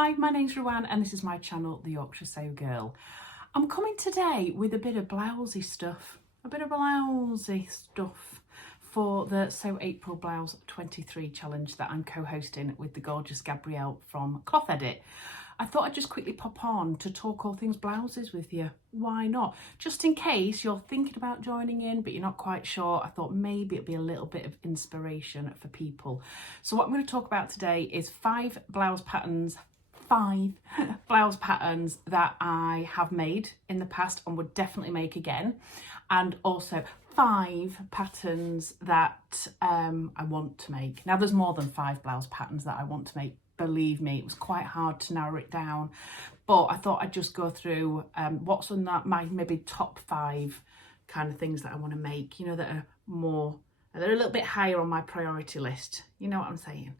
Hi, my name's Ruan and this is my channel, The Yorkshire Sew Girl. I'm coming today with a bit of blousey stuff, for the Sew April Blouse 23 challenge that I'm co-hosting with the gorgeous Gabrielle from Cloth Edit. I thought I'd just quickly pop on to talk all things blouses with you. Why not? Just in case you're thinking about joining in but you're not quite sure, I thought maybe it'd be a little bit of inspiration for people. So what I'm going to talk about today is five blouse patterns that I have made in the past and would definitely make again, and also 5 patterns that I want to make. Now there's more than 5 blouse patterns that I want to make, believe me. It was quite hard to narrow it down, but I thought I'd just go through what's on that my maybe top 5 kind of things that I want to make, you know, that are more, they're a little bit higher on my priority list, you know what I'm saying.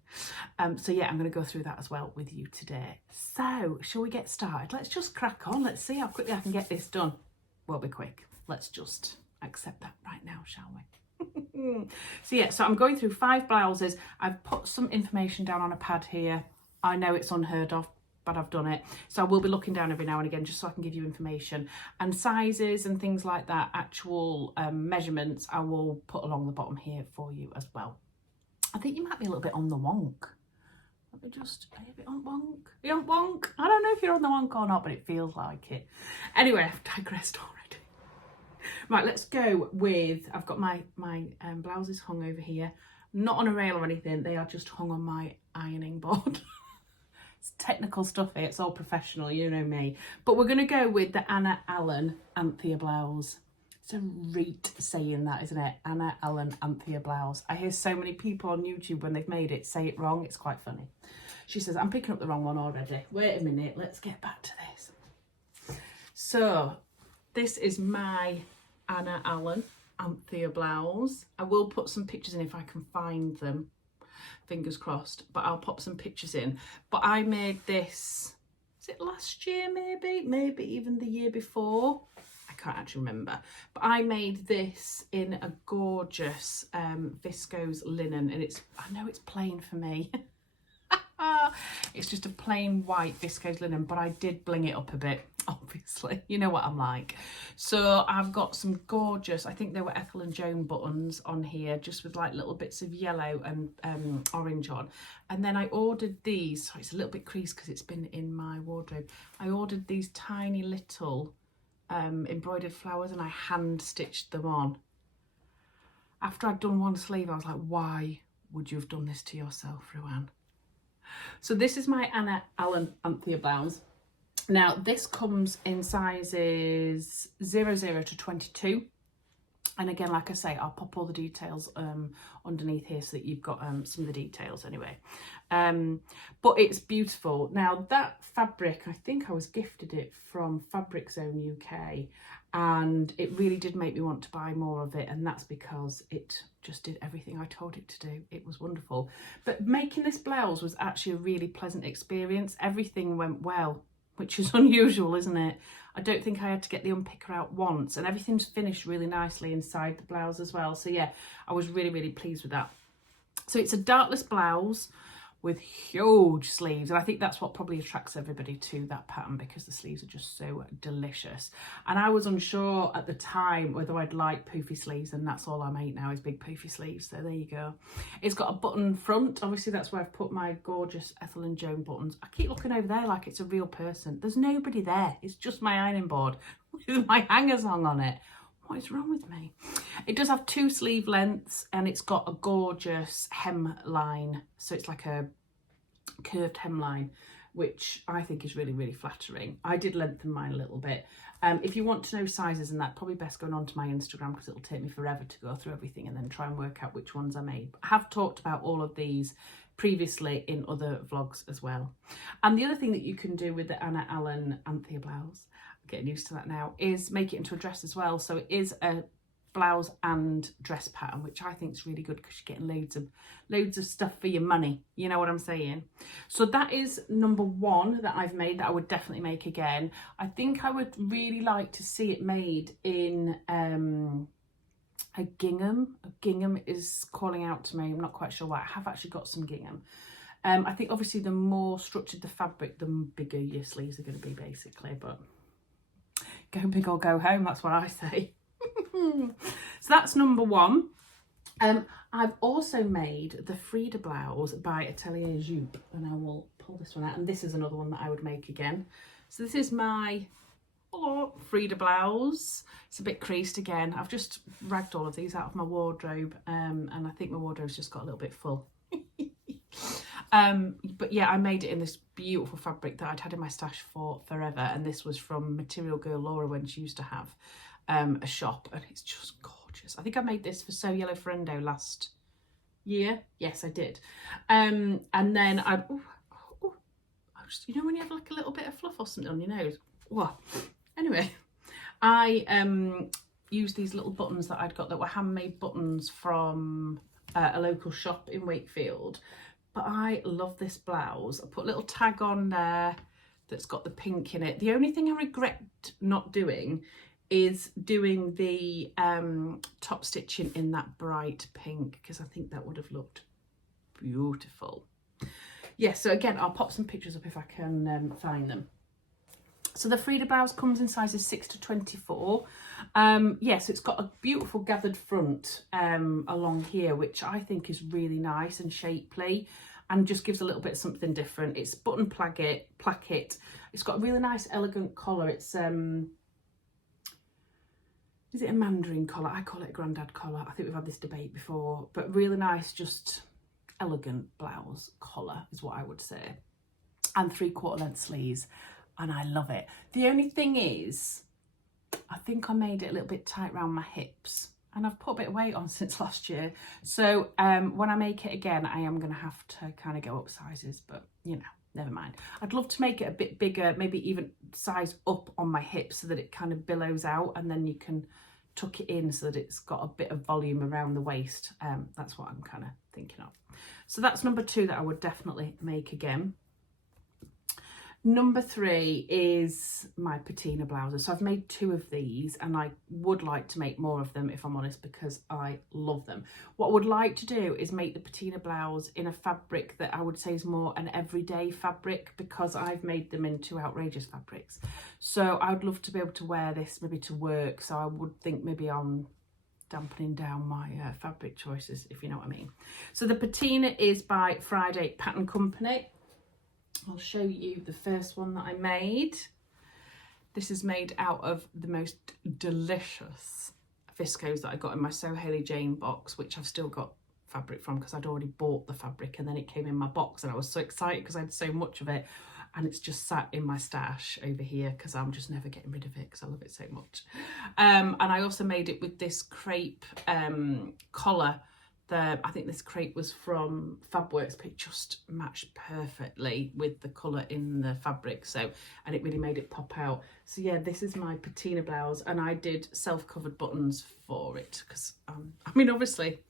So yeah, I'm going to go through that as well with you today. So shall we get started? Let's just crack on. Let's see how quickly I can get this done. Won't be quick. Let's just accept that right now, shall we? So yeah, so I'm going through 5 blouses. I've put some information down on a pad here. I know it's unheard of, but I've done it. So I will be looking down every now and again just so I can give you information, and sizes and things like that, actual measurements I will put along the bottom here for you as well. I think you might be a little bit on the wonk. Let me just, are you a bit on wonk? Are you on wonk? I don't know if you're on the wonk or not, but it feels like it. Anyway, I've digressed already. Right, let's go with, I've got my blouses hung over here, not on a rail or anything, they are just hung on my ironing board. It's technical stuff here, it's all professional, you know me. But we're going to go with the Anna Allen Anthea blouse. It's a reet saying that, isn't it? Anna Allen Anthea blouse. I hear so many people on YouTube when they've made it say it wrong. It's quite funny. She says, I'm picking up the wrong one already. Wait a minute, let's get back to this. So this is my Anna Allen Anthea blouse. I will put some pictures in if I can find them. Fingers crossed, but I'll pop some pictures in. But I made this, is it last year maybe even the year before, I can't actually remember, but I made this in a gorgeous viscose linen, and it's, I know it's plain for me. It's just a plain white viscose linen, but I did bling it up a bit, obviously, you know what I'm like. So I've got some gorgeous, I think they were Ethel and Joan buttons on here, just with like little bits of yellow and orange on. And then I ordered these, sorry, it's a little bit creased because it's been in my wardrobe. I ordered these tiny little embroidered flowers and I hand stitched them on. After I'd done one sleeve, I was like, why would you have done this to yourself, Ruan? So this is my Anna Allen Anthea blouse. Now this comes in sizes 00 to 22. And again, like I say, I'll pop all the details underneath here so that you've got some of the details anyway. But it's beautiful. Now that fabric, I think I was gifted it from Fabric Zone UK, and it really did make me want to buy more of it, and that's because it just did everything I told it to do. It was wonderful. But making this blouse was actually a really pleasant experience. Everything went well, which is unusual, isn't it? I don't think I had to get the unpicker out once, and everything's finished really nicely inside the blouse as well. So yeah, I was really, really pleased with that. So it's a dartless blouse with huge sleeves, and I think that's what probably attracts everybody to that pattern, because the sleeves are just so delicious. And I was unsure at the time whether I'd like poofy sleeves, and that's all I make now is big poofy sleeves, so there you go. It's got a button front, obviously that's where I've put my gorgeous Ethel and Joan buttons. I keep looking over there like it's a real person. There's nobody there, it's just my ironing board with my hangers hung on it. What is wrong with me? It does have 2 sleeve lengths, and it's got a gorgeous hemline. So it's like a curved hemline, which I think is really, really flattering. I did lengthen mine a little bit. If you want to know sizes and that, probably best going on to my Instagram, because it'll take me forever to go through everything and then try and work out which ones I made. But I have talked about all of these previously in other vlogs as well. And the other thing that you can do with the Anna Allen Anthea blouse, getting used to that now, is make it into a dress as well. So it is a blouse and dress pattern, which I think is really good because you're getting loads of stuff for your money, you know what I'm saying. So that is number 1 that I've made that I would definitely make again. I think I would really like to see it made in a gingham. A gingham is calling out to me, I'm not quite sure why. I have actually got some gingham. I think obviously the more structured the fabric, the bigger your sleeves are going to be basically, but go big or go home, that's what I say. So that's number one. I've also made the Frida blouse by Atelier Jupe, and I will pull this one out, and this is another one that I would make again. So this is my Frida blouse. It's a bit creased again. I've just ragged all of these out of my wardrobe, and I think my wardrobe's just got a little bit full. But yeah, I made it in this beautiful fabric that I'd had in my stash for forever, and this was from Material Girl Laura when she used to have a shop, and it's just gorgeous. I think I made this for So Yellow Friendo last year. Yes, I did. And then I just, you know when you have like a little bit of fluff or something on your nose? Well, anyway, I used these little buttons that I'd got that were handmade buttons from a local shop in Wakefield. But I love this blouse. I put a little tag on there that's got the pink in it. The only thing I regret not doing is doing the top stitching in that bright pink, because I think that would have looked beautiful. Yeah, so again, I'll pop some pictures up if I can find them. So the Frida blouse comes in sizes 6 to 24. Yes, it's got a beautiful gathered front along here, which I think is really nice and shapely and just gives a little bit of something different. It's button placket. It's got a really nice elegant collar. It's is it a mandarin collar? I call it a grandad collar. I think we've had this debate before, but really nice, just elegant blouse collar is what I would say. And 3/4 length sleeves, and I love it. The only thing is, I think I made it a little bit tight around my hips, and I've put a bit of weight on since last year. So when I make it again, I am going to have to kind of go up sizes, but you know, never mind. I'd love to make it a bit bigger, maybe even size up on my hips so that it kind of billows out, and then you can tuck it in so that it's got a bit of volume around the waist. That's what I'm kind of thinking of. So that's number 2 that I would definitely make again. Number 3 is my patina blouses. So I've made 2 of these, and I would like to make more of them, if I'm honest, because I love them. What I would like to do is make the patina blouse in a fabric that I would say is more an everyday fabric, because I've made them in 2 outrageous fabrics. So I would love to be able to wear this maybe to work. So I would think maybe on dampening down my fabric choices, if you know what I mean. So the patina is by Friday Pattern Company. I'll show you the first one that I made. This is made out of the most delicious viscose that I got in my So Hayley Jane box, which I've still got fabric from because I'd already bought the fabric, and then it came in my box, and I was so excited because I had so much of it, and it's just sat in my stash over here because I'm just never getting rid of it because I love it so much. And I also made it with this crepe collar. I think this crepe was from Fabworks, but it just matched perfectly with the colour in the fabric, so, and it really made it pop out. So yeah, this is my patina blouse, and I did self-covered buttons for it because I mean, obviously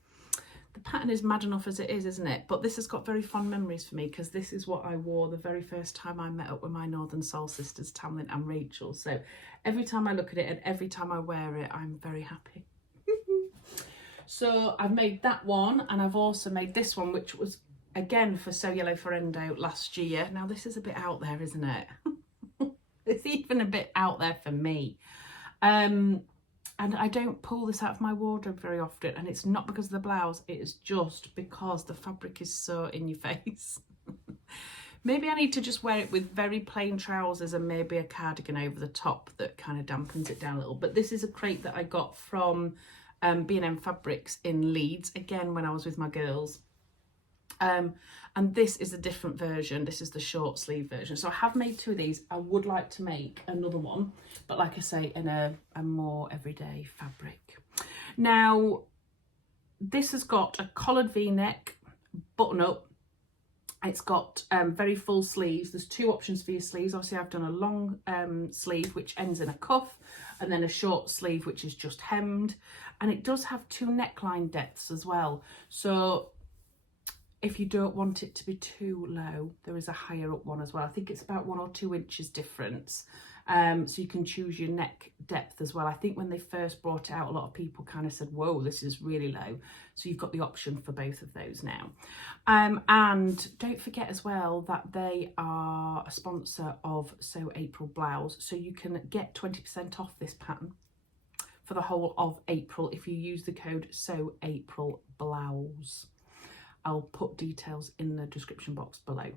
the pattern is mad enough as it is, isn't it? But this has got very fond memories for me because this is what I wore the very first time I met up with my Northern Soul sisters, Tamlin and Rachel. So every time I look at it and every time I wear it, I'm very happy. So I've made that one, and I've also made this one, which was again for So Yellow Friendo last year. Now this is a bit out there, isn't it? It's even a bit out there for me. And I don't pull this out of my wardrobe very often, and it's not because of the blouse, it is just because the fabric is so in your face. Maybe I need to just wear it with very plain trousers and maybe a cardigan over the top that kind of dampens it down a little. But this is a crepe that I got from B&M Fabrics in Leeds, again when I was with my girls. And this is a different version. This is the short sleeve version. So I have made 2 of these. I would like to make another one, but like I say, in a more everyday fabric. Now, this has got a collared V-neck, button up. It's got very full sleeves. There's 2 options for your sleeves. Obviously, I've done a long sleeve, which ends in a cuff, and then a short sleeve, which is just hemmed. And it does have 2 neckline depths as well. So if you don't want it to be too low, there is a higher up one as well. I think it's about 1 or 2 inches difference. So you can choose your neck depth as well. I think when they first brought it out, a lot of people kind of said, whoa, this is really low. So you've got the option for both of those now. And don't forget as well that they are a sponsor of So April Blouse. So you can get 20% off this pattern for the whole of April if you use the code So April Blouse. I'll put details in the description box below.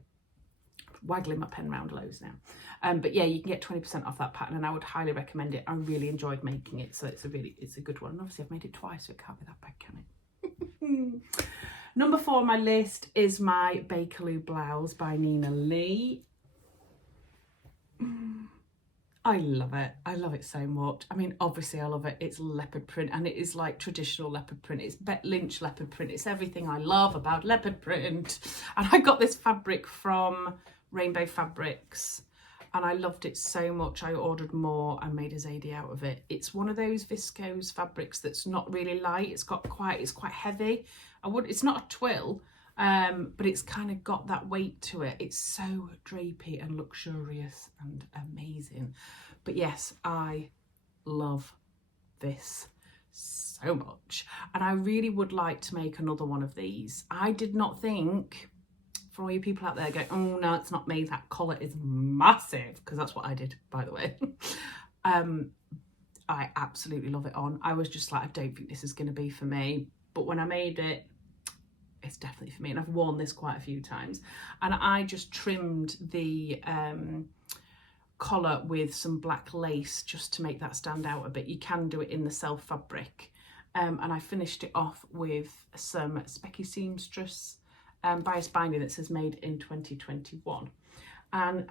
Waggling my pen round loads now, but yeah, you can get 20% off that pattern, and I would highly recommend it. I really enjoyed making it, so it's a good one. And obviously I've made it twice, so it can't be that bad, can it? Number 4 on my list is my Bakerloo blouse by Nina Lee. I love it. I love it so much. I mean, obviously I love it. It's leopard print, and it is like traditional leopard print. It's Bet Lynch leopard print. It's everything I love about leopard print. And I got this fabric from Rainbow Fabrics, and I loved it so much I ordered more and made a Zadie out of it. It's one of those viscose fabrics that's not really light. It's quite heavy. It's not a twill, but it's kind of got that weight to it. It's so drapey and luxurious and amazing. But yes, I love this so much, and I really would like to make another one of these. I did not think, for all you people out there going, oh no, it's not me, that collar is massive, because that's what I did, by the way. I absolutely love it on. I was just like, I don't think this is going to be for me, but when I made it, it's definitely for me, and I've worn this quite a few times. And I just trimmed the collar with some black lace just to make that stand out a bit. You can do it in the self fabric, and I finished it off with some Specky Seamstress bias binding that says made in 2021, and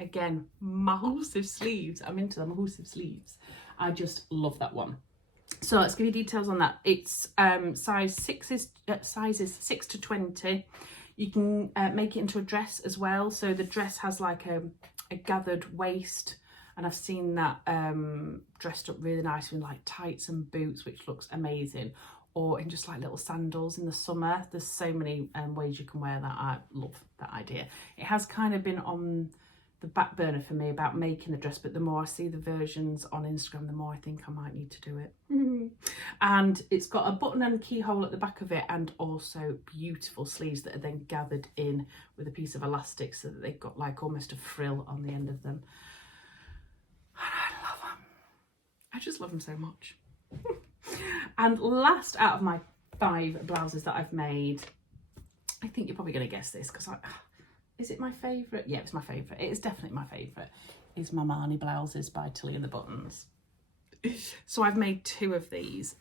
again, massive sleeves. I'm into the massive sleeves. I just love that one. So let's give you details on that. It's sizes 6 to 20. You can make it into a dress as well. So the dress has like a gathered waist, and I've seen that dressed up really nice with like tights and boots, which looks amazing, or in just like little sandals in the summer. There's so many ways you can wear that. I love that idea. It has kind of been on the back burner for me about making the dress, but the more I see the versions on Instagram, the more I think I might need to do it. And it's got a button and keyhole at the back of it, and also beautiful sleeves that are then gathered in with a piece of elastic so that they've got like almost a frill on the end of them. And I love them. I just love them so much. And last out of my 5 blouses that I've made, I think you're probably going to guess this, because is it my favourite? Yeah, it's my favourite. It is definitely my favourite. Is my Marnie blouses by Atelier and the Buttons. So I've made 2 of these,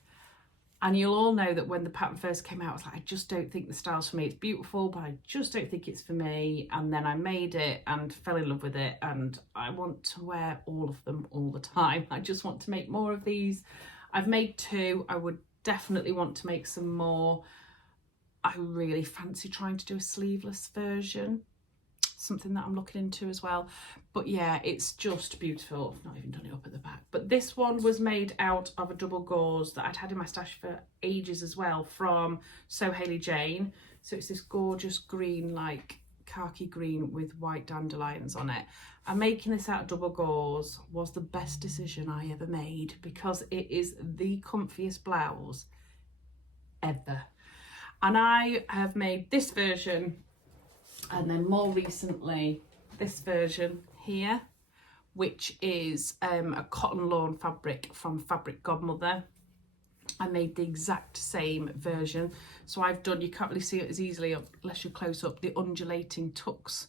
and you'll all know that when the pattern first came out, I was like, I just don't think the style's for me. It's beautiful, but I just don't think it's for me. And then I made it and fell in love with it, and I want to wear all of them all the time. I just want to make more of these. I've made 2. I would definitely want to make some more. I really fancy trying to do a sleeveless version, something that I'm looking into as well. But yeah, it's just beautiful. I've not even done it up at the back, but this one was made out of a double gauze that I'd had in my stash for ages as well, from So Hayley Jane. So it's this gorgeous green, like khaki green with white dandelions on it. And making this out of double gauze was the best decision I ever made, because it is the comfiest blouse ever. And I have made this version, and then more recently this version here, which is a cotton lawn fabric from Fabric Godmother. I made the exact same version. So I've done, you can't really see it as easily unless you're close up, the undulating tucks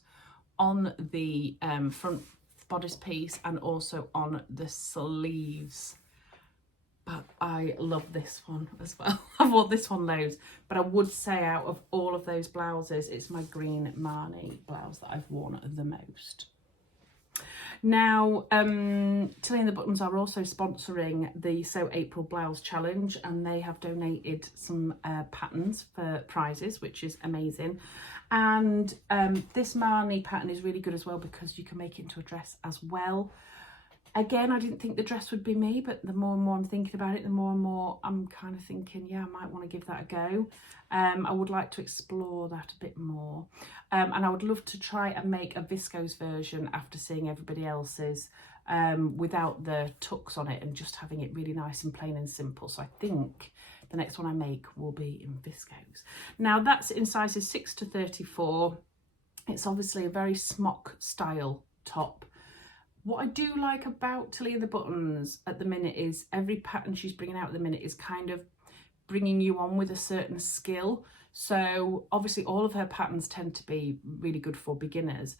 on the front bodice piece and also on the sleeves. But I love this one as well. I've worn this one loads, but I would say out of all of those blouses, it's my green Marnie blouse that I've worn the most. Now, Atelier and the Buttons are also sponsoring the So April Blouse Challenge, and they have donated some patterns for prizes, which is amazing. And this Marnie pattern is really good as well, because you can make it into a dress as well. Again, I didn't think the dress would be me, but the more and more I'm thinking about it, the more and more I'm kind of thinking, yeah, I might want to give that a go. I would like to explore that a bit more. And I would love to try and make a viscose version after seeing everybody else's, without the tucks on it and just having it really nice and plain and simple. So I think the next one I make will be in viscose. Now that's in sizes 6 to 34. It's obviously a very smock style top. What I do like about Atelier the buttons at the minute is every pattern she's bringing out at the minute is kind of bringing you on with a certain skill. So obviously all of her patterns tend to be really good for beginners,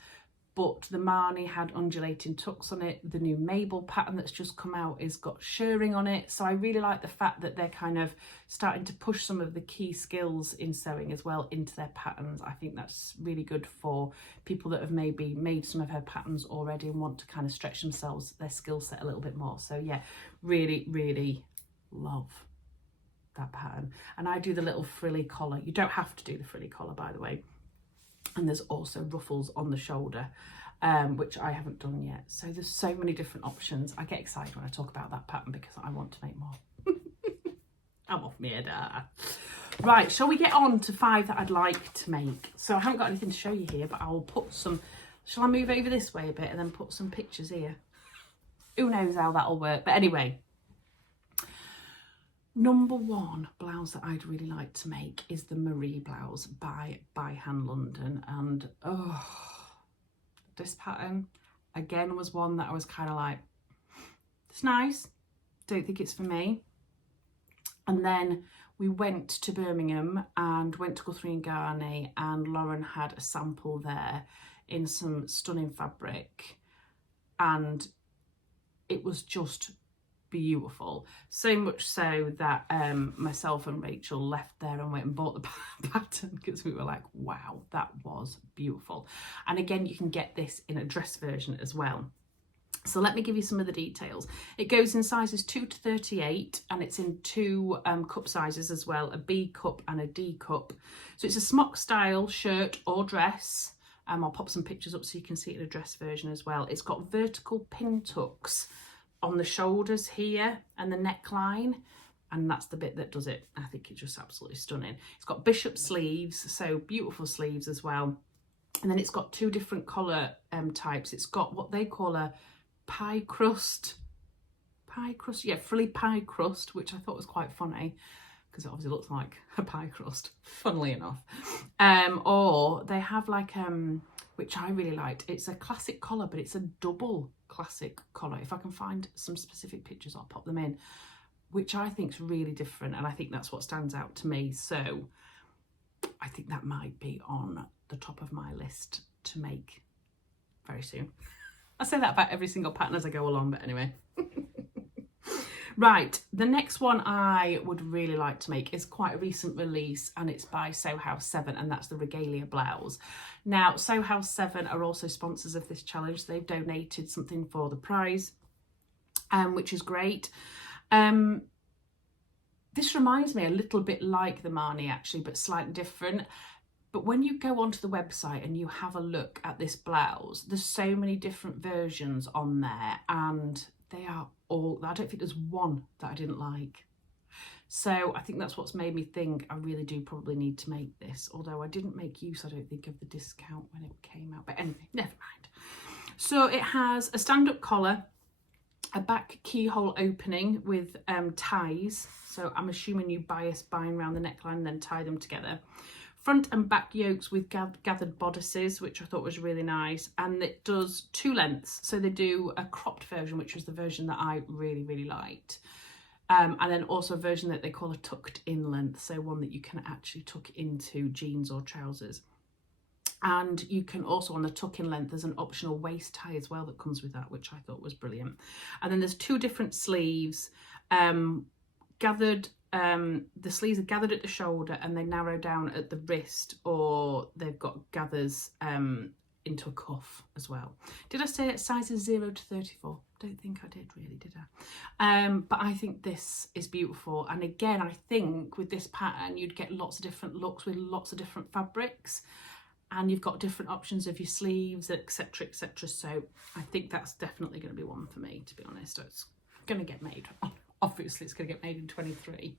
but the Marnie had undulating tucks on it. The new Mabel pattern that's just come out is got shirring on it. So I really like the fact that they're kind of starting to push some of the key skills in sewing as well into their patterns. I think that's really good for people that have maybe made some of her patterns already and want to kind of stretch themselves, their skill set a little bit more. So yeah, really, really love that pattern. And I do the little frilly collar. You don't have to do the frilly collar, by the way. And there's also ruffles on the shoulder, which I haven't done yet. So there's so many different options. I get excited when I talk about that pattern because I want to make more. I'm off my head. Right, shall we get on to 5 that I'd like to make? So I haven't got anything to show you here, but I will put some, shall I move over this way a bit and then put some pictures here? Who knows how that'll work, but anyway. Number 1 blouse that I'd really like to make is the Marie blouse by Hand London. And oh, this pattern again was one that I was kind of like, it's nice, don't think it's for me. And then we went to Birmingham and went to Guthrie and Garney, and Lauren had a sample there in some stunning fabric, and it was just beautiful. So much so that myself and Rachel left there and went and bought the pattern because we were like, wow, that was beautiful. And again, you can get this in a dress version as well. So let me give you some of the details. It goes in sizes 2 to 38, and it's in 2 cup sizes as well, a B cup and a D cup. So it's a smock style shirt or dress. I'll pop some pictures up so you can see it in a dress version as well. It's got vertical pin tucks on the shoulders here and the neckline, and that's the bit that does it. I think it's just absolutely stunning. It's got bishop sleeves, so beautiful sleeves as well. And then it's got 2 different collar types. It's got what they call a pie crust, yeah, frilly pie crust, which I thought was quite funny because it obviously looks like a pie crust, funnily enough. Or they have like which I really liked, it's a classic collar, but it's a double classic collar. If I can find some specific pictures, I'll pop them in, which I think is really different, and I think that's what stands out to me. So I think that might be on the top of my list to make very soon. I say that about every single pattern as I go along, but anyway. Right, the next one I would really like to make is quite a recent release, and it's by Sew House 7, and that's the Regalia blouse. Now, Sew House 7 are also sponsors of this challenge. They've donated something for the prize, which is great. This reminds me a little bit like the Marnie actually, but slightly different. But when you go onto the website and you have a look at this blouse, there's so many different versions on there, and they are all, I don't think there's one that I didn't like. So I think that's what's made me think I really do probably need to make this, although I didn't make use, I don't think, of the discount when it came out. But anyway, never mind. So it has a stand-up collar, a back keyhole opening with ties. So I'm assuming you bind around the neckline and then tie them together. Front and back yokes with gathered bodices, which I thought was really nice. And it does 2 lengths. So they do a cropped version, which was the version that I really, really liked. And then also a version that they call a tucked in length. So one that you can actually tuck into jeans or trousers. And you can also, on the tuck in length, there's an optional waist tie as well that comes with that, which I thought was brilliant. And then there's 2 different sleeves, gathered. The sleeves are gathered at the shoulder and they narrow down at the wrist, or they've got gathers into a cuff as well. Did I say it sizes 0 to 34? Don't think I did really, did I? But I think this is beautiful. And again, I think with this pattern, you'd get lots of different looks with lots of different fabrics. and you've got different options of your sleeves, etc, etc. So I think that's definitely going to be one for me, to be honest. It's going to get made. Obviously it's going to get made in 23,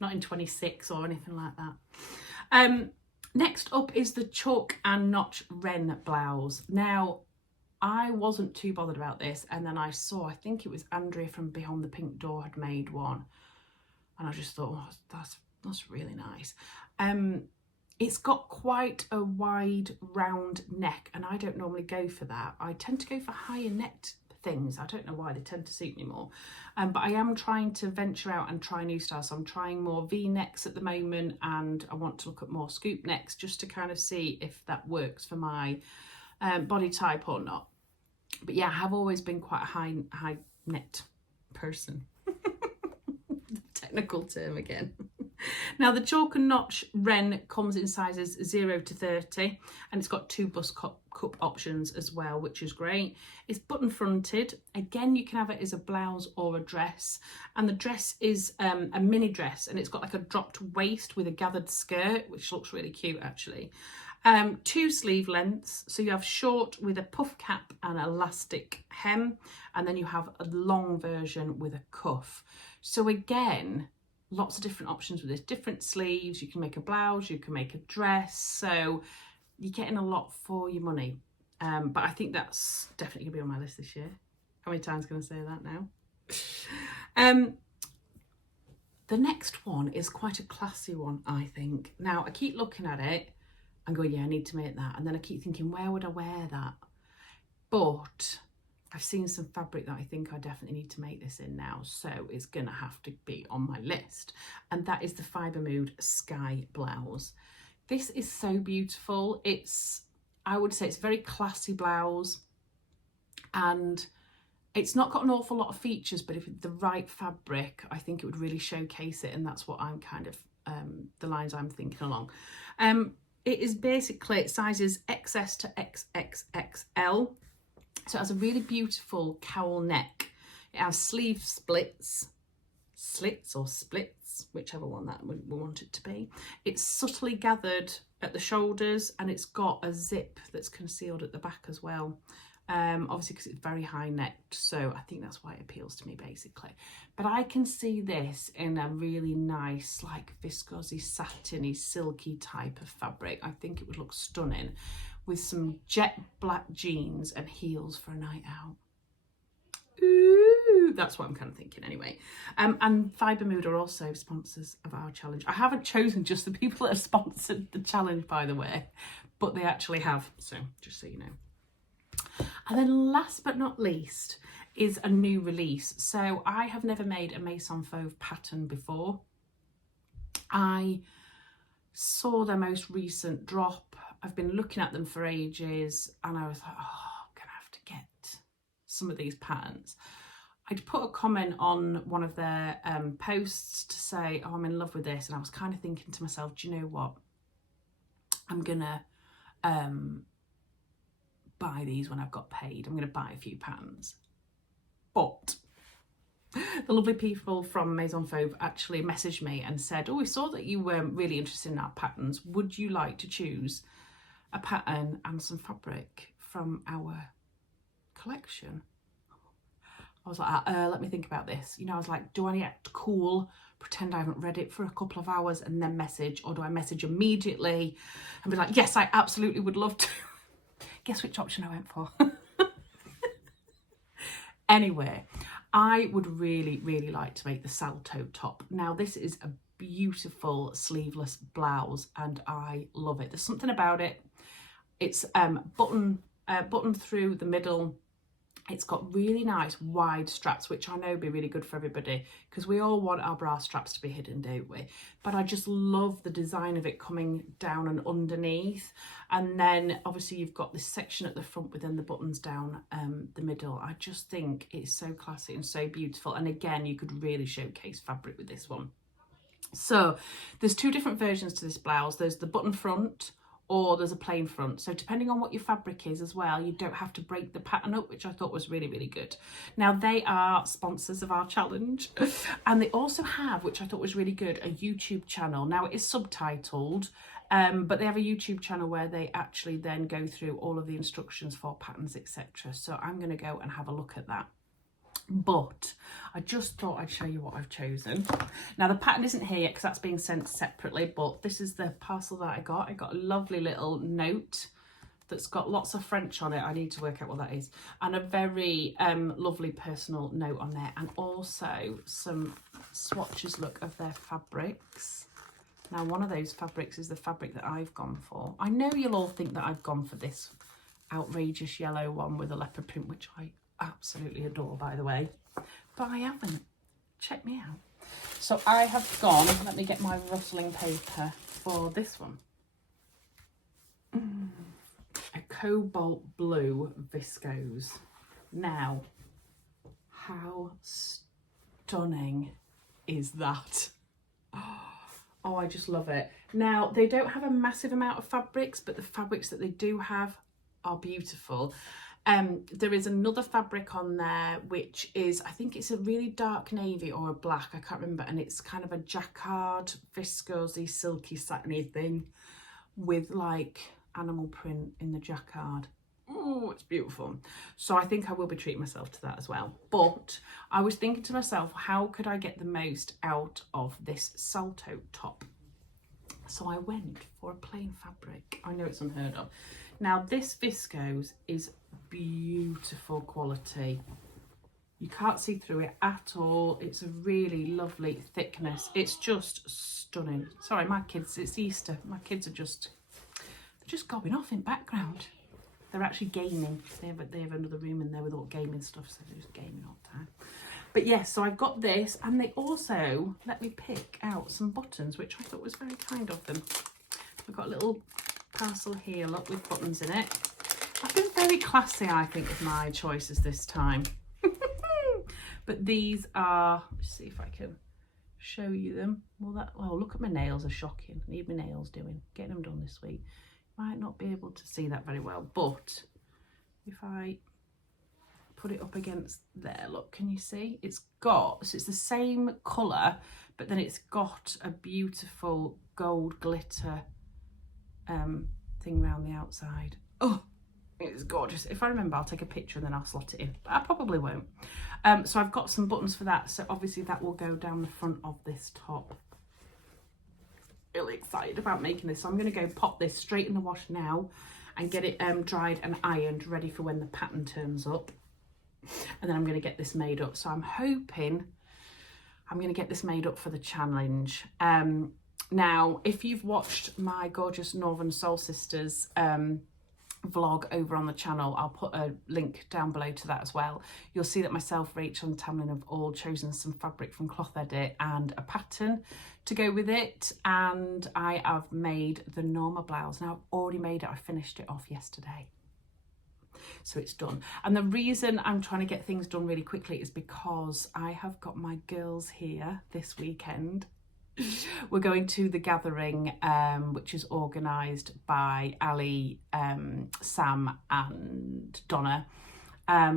not in 26 or anything like that. Next up is the chalk and notch Wren blouse. Now I wasn't too bothered about this, and then I saw, I think it was Andrea from Behind the Pink Door had made one, and I just thought, oh, that's really nice. It's got quite a wide round neck, and I don't normally go for that. I tend to go for higher necked things. I don't know why, they tend to suit me more. But I am trying to venture out and try new styles. So I'm trying more V-necks at the moment, and I want to look at more scoop necks just to kind of see if that works for my body type or not. But yeah, I have always been quite a high necked person. Technical term again. Now the chalk and notch Wren comes in sizes 0 to 30, and it's got 2 bust cup options as well, which is great. It's button fronted. Again, you can have it as a blouse or a dress, and the dress is a mini dress, and it's got like a dropped waist with a gathered skirt, which looks really cute actually. 2 sleeve lengths, so you have short with a puff cap and elastic hem, and then you have a long version with a cuff. So again, lots of different options with this, different sleeves. You can make a blouse, you can make a dress, so you're getting a lot for your money. But I think that's definitely gonna be on my list this year. How many times can I say that now? The next one is quite a classy one, I think. Now I keep looking at it and going, yeah, I need to make that, and then I keep thinking, where would I wear that? But I've seen some fabric that I think I definitely need to make this in now, so it's gonna have to be on my list, and that is the Fibre Mood Skye blouse. This is so beautiful. I would say it's a very classy blouse, and it's not got an awful lot of features, but if the right fabric, I think it would really showcase it, and that's what I'm kind of, the lines I'm thinking along. It is basically sizes XS to XXXL. So it has a really beautiful cowl neck. It has sleeve slits or splits, whichever one that we want it to be. It's subtly gathered at the shoulders, and it's got a zip that's concealed at the back as well. Obviously because it's very high necked, so I think that's why it appeals to me basically. But I can see this in a really nice, like viscosy, satiny, silky type of fabric. I think it would look stunning with some jet black jeans and heels for a night out. Ooh, that's what I'm kind of thinking anyway. And Fibre Mood are also sponsors of our challenge. I haven't chosen just the people that have sponsored the challenge, by the way, but they actually have, so just so you know. And then last but not least is a new release. So I have never made a Maison Fauve pattern before. I saw their most recent drop. I've been looking at them for ages, and I was like, oh, I'm gonna have to get some of these patterns. I'd put a comment on one of their posts to say, oh, I'm in love with this, and I was kind of thinking to myself, do you know what? I'm gonna buy these when I've got paid. I'm going to buy a few patterns. But the lovely people from Maison Fauve actually messaged me and said, oh, we saw that you were really interested in our patterns. Would you like to choose a pattern and some fabric from our collection? I was like, let me think about this. You know, I was like, do I act cool, pretend I haven't read it for a couple of hours and then message, or do I message immediately and be like, yes, I absolutely would love to? Guess which option I went for? Anyway, I would really, really like to make the Salto top. Now, this is a beautiful sleeveless blouse, and I love it. There's something about it. It's buttoned through the middle. It's got really nice wide straps, which I know would be really good for everybody, because we all want our bra straps to be hidden, don't we? But I just love the design of it coming down and underneath. And then obviously you've got this section at the front within the buttons down the middle. I just think it's so classy and so beautiful. And again, you could really showcase fabric with this one. So there's 2 different versions to this blouse. There's the button front, or there's a plain front. So depending on what your fabric is as well, you don't have to break the pattern up, which I thought was really, really good. Now, they are sponsors of our challenge, and they also have, which I thought was really good, a YouTube channel. Now, it is subtitled, But they have a YouTube channel where they actually then go through all of the instructions for patterns, etc. So I'm going to go and have a look at that. But I just thought I'd show you what I've chosen. Now the pattern isn't here yet because that's being sent separately, but this is the parcel that I got. I got a lovely little note that's got lots of French on it. I need to work out what that is. And a very lovely personal note on there. And also some swatches, look, of their fabrics. Now one of those fabrics is the fabric that I've gone for. I know you'll all think that I've gone for this outrageous yellow one with a leopard print, which I absolutely adore, by the way, but I haven't. Check me out. So I have gone, let me get my rustling paper for this one. A cobalt blue viscose. Now, how stunning is that? Oh, I just love it. Now, they don't have a massive amount of fabrics, but the fabrics that they do have are beautiful. There is another fabric on there, which is, I think it's a really dark navy or a black, I can't remember, and it's kind of a jacquard, viscosy, silky, satiny thing with like animal print in the jacquard. Oh, it's beautiful. So I think I will be treating myself to that as well. But I was thinking to myself, how could I get the most out of this Salto top? So I went for a plain fabric. I know it's unheard of. Now this viscose is beautiful quality. You can't see through it at all. It's a really lovely thickness. It's just stunning. Sorry, my kids, it's Easter. My kids are just going off in background. They're actually gaming. They have another room in there with all gaming stuff, so they're just gaming all the time. But yes, so I've got this, and they also let me pick out some buttons, which I thought was very kind of them. I've got a little parcel here, look, with buttons in it. I've been very classy, I think, with my choices this time. But these are, let's see if I can show you them. Well, look at my nails, are shocking. I need my nails doing. Getting them done this week. Might not be able to see that very well, but if I put it up against there, look, can you see? It's got, so it's the same colour, but then it's got a beautiful gold glitter thing around the outside. Oh, it's gorgeous. If I remember, I'll take a picture and then I'll slot it in, but I probably won't. So I've got some buttons for that, so obviously that will go down the front of this top. Really excited about making this, so I'm going to go pop this straight in the wash now and get it dried and ironed, ready for when the pattern turns up, and then I'm going to get this made up. So I'm hoping I'm going to get this made up for the challenge. Now, if you've watched my gorgeous Northern Soul Sisters vlog over on the channel, I'll put a link down below to that as well. You'll see that myself, Rachel and Tamlin have all chosen some fabric from Cloth Edit and a pattern to go with it, and I have made the Norma blouse. Now I've already made it, I finished it off yesterday, so it's done. And the reason I'm trying to get things done really quickly is because I have got my girls here this weekend. We're going to the gathering, which is organised by Ali, Sam and Donna.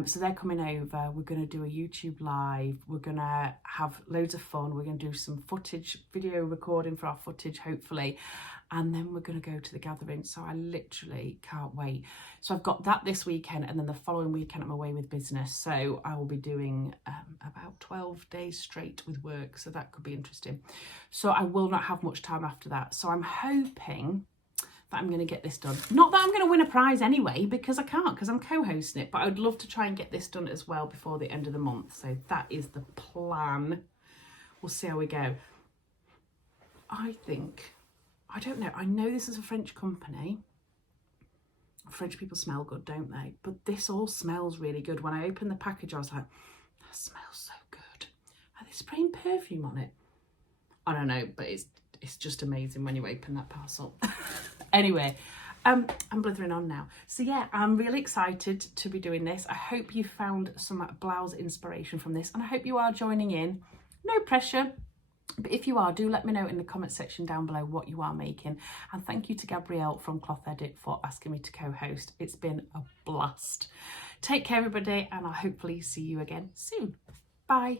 So they're coming over. We're going to do a YouTube live. We're going to have loads of fun. We're going to do some footage, video recording for our footage, hopefully. And then we're going to go to the gathering. So I literally can't wait. So I've got that this weekend, and then the following weekend I'm away with business. So I will be doing about 12 days straight with work. So that could be interesting. So I will not have much time after that. So I'm hoping that I'm going to get this done. Not that I'm going to win a prize anyway, because I can't, because I'm co-hosting it. But I would love to try and get this done as well before the end of the month. So that is the plan. We'll see how we go. I think, I don't know, I know this is a French company. French people smell good, don't they? But this all smells really good. When I opened the package, I was like, that smells so good. Are they spraying perfume on it? I don't know, but it's just amazing when you open that parcel. Anyway, I'm blithering on now. So yeah, I'm really excited to be doing this. I hope you found some blouse inspiration from this, and I hope you are joining in. No pressure. But if you are, do let me know in the comment section down below what you are making. And thank you to Gabrielle from Cloth Edit for asking me to co-host. It's been a blast. Take care, everybody, and I'll hopefully see you again soon. Bye.